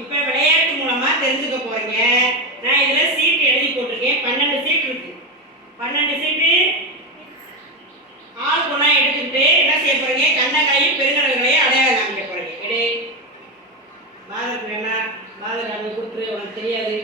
இப்போ விளையாட்டு மூலமா தெரிஞ்சுக்க போறீங்க. நான் இதுல சீட் எழுதி போட்டிருக்கேன். 12 சீட் இருக்கு. 12 சீட்டு ஆள் குணா எடுத்துட்டு என்ன செய்ய போறீங்க? கண்ணங்காயும் பெருங்கடல்களையும் அடையாளம் காமிக்க போறீங்க. எடு பாதர் என்ன பாதர் அதை கொடுத்துரு, உனக்கு தெரியாது.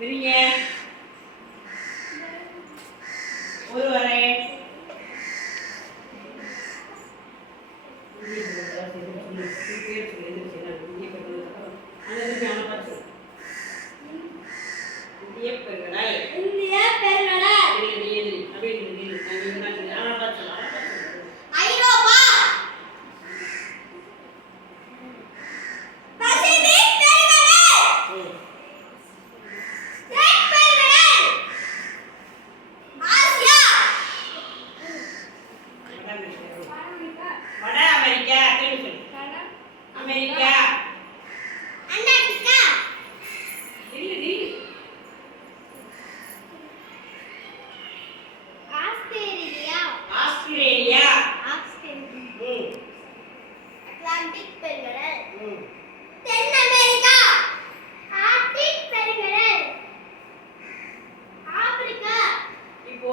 விரிங்க ஒரு வரை வட America, America, Antarctica, Australia, Australia, Atlantic பெருங்கடல், தென் அமெரிக்கா, ஆர்க்டிக் பெருங்கடல், ஆப்பிரிக்கா. இப்போ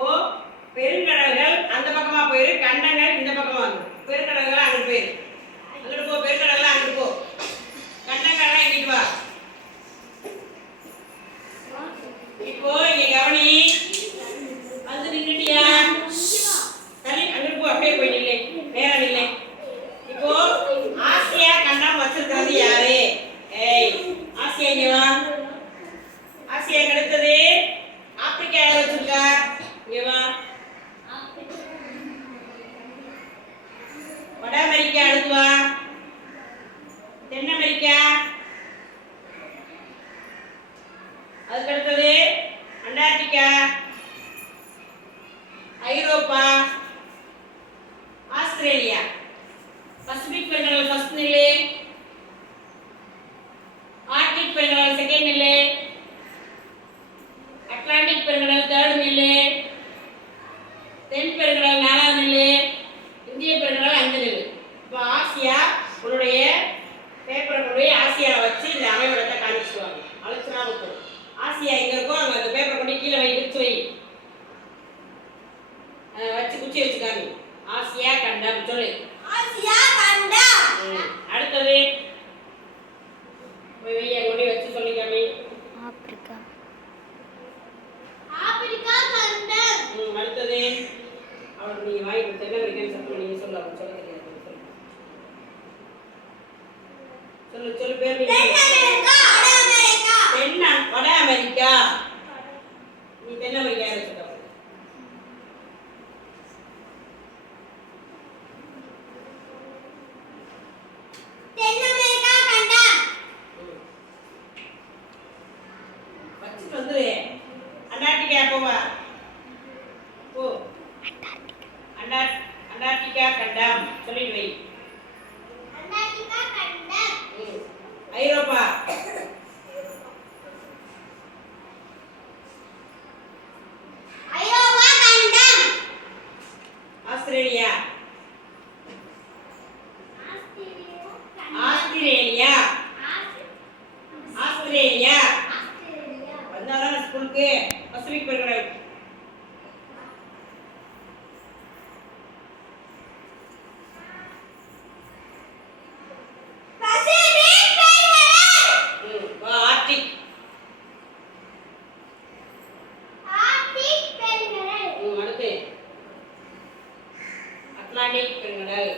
பெருங்கடல்கள் அந்த பக்கமா போயிரு, கண்டங்கள் இந்த பக்கமா வந்து பெருங்கடல்கள் அங்கிட்டு போயிரு, அங்கிட்டு போ, பெருங்கடல்கள் அங்கிட்டு போ, கண்டங்கள்லாம் இங்கிட்டு வா. இப்போ இங்க கவனி, வந்து நின்னுட்டியா? தள்ளி அங்கிட்டு போ, அப்படியே போய் நில்லை, நேரா நில்லை. இப்போ ஆசியா கண்டம் வச்சிருக்கிறது யாரு? ஏய் ஆசியா இங்க வா. ஆசியாக்கு அடுத்தது ஆப்பிரிக்கா யார் வச்சிருக்கா? இங்க வா. வட அமெரிக்கா அடுத்து வா. தென் அமெரிக்கா, அதுக்கு அடுத்தது அண்டார்டிகா, ஐரோப்பா, ஆஸ்திரேலியா. பசிபிக் பெருங்கடல் ஃபர்ஸ்ட் நில்லு, ஆர்க்டிக் பெருங்கடல் செகண்ட் நில்லு, அட்லாண்டிக் பெருங்கடல் தேர்ட் நில்லு, தென் பெருங்கடல் நாலாவது நில்லு, இந்திய பெருங்கடல் 5 நில்லு. இப்போ ஆசியா உன்னுடைய பேப்பரை கொண்டு போய் ஆசியாவை வச்சு இந்த அமைவிடத்தை காமிச்சுடுவாங்க. அழைச்சுனா இருக்கும். ஆசியா எங்க இருக்கோ அங்கே அந்த பேப்பரை கொண்டு கீழே வை, விரிச்சு வை, வச்சு குச்சி வச்சு காமி. ஆசியா கண்டம் சொல்லு. ஆசியா கண்டம். அடுத்தது போய் வை, அங்கே கொண்டு வச்சு சொல்லி காமி. ஆப்பிரிக்கா, ஆப்பிரிக்கா கண்டம். அடுத்தது அவனுக்கு நீங்க வாங்கி கொடுத்தா அமெரிக்கன் சத்தம் நீங்க சொல்ல, அவன் சொல்ல தெரியாது. சொல்லு சொல்லு பேர். தென் அமெரிக்கா, வட அமெரிக்கா. வட அமெரிக்கா. நீ தென் அமெரிக்கா வச்சுக்க. தென் அமெரிக்கா கண்டம். வச்சுட்டு வந்துரு. அண்டார்டிகா போவா போ. அண்டார்டிகா கண்டம் சொல்லிட்டு வை. அண்டார்டிகா கண்டம். ஐரோப்பா, ஐரோப்பா கண்டம். Australia, Australia Australia, Australia. Australia, வந்தாலும் ஸ்கூலுக்கு பசிபிக் பெருங்கடல். பசிபிக் பெருங்கடல், ஆர்டிக், ஆர்க்டிக் பெருங்கடல், அடுத்து அட்லாண்டிக் பெருங்கடல்,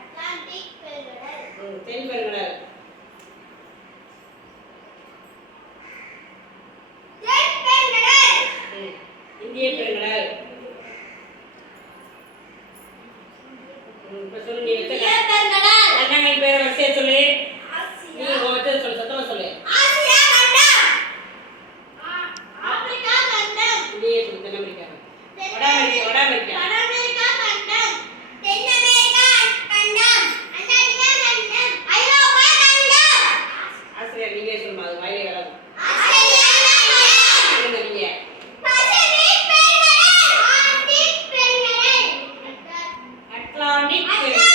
அட்லாண்டிக் பெருங்கடல், தென் பெருங்கடல், தென் பெருங்கடல், இந்திய பெருங்கடல். இப்ப சொல்லு, நீ வச்ச இந்திய பெருங்கடல், கண்டங்கள் பேரை வரிசையா சொல்லு. நீ ஆசியா, வச்சது சொல்லு, சத்தமா சொல்லு. ஆசியா கண்டம், ஆப்பிரிக்கா கண்டம், இந்திய சொல்லு, தென் அமெரிக்கா, வட அமெரிக்கா, வட அமெரிக்கா, வட அமெரிக்கா கண்டம், தென் அமெரிக்கா படிப்பு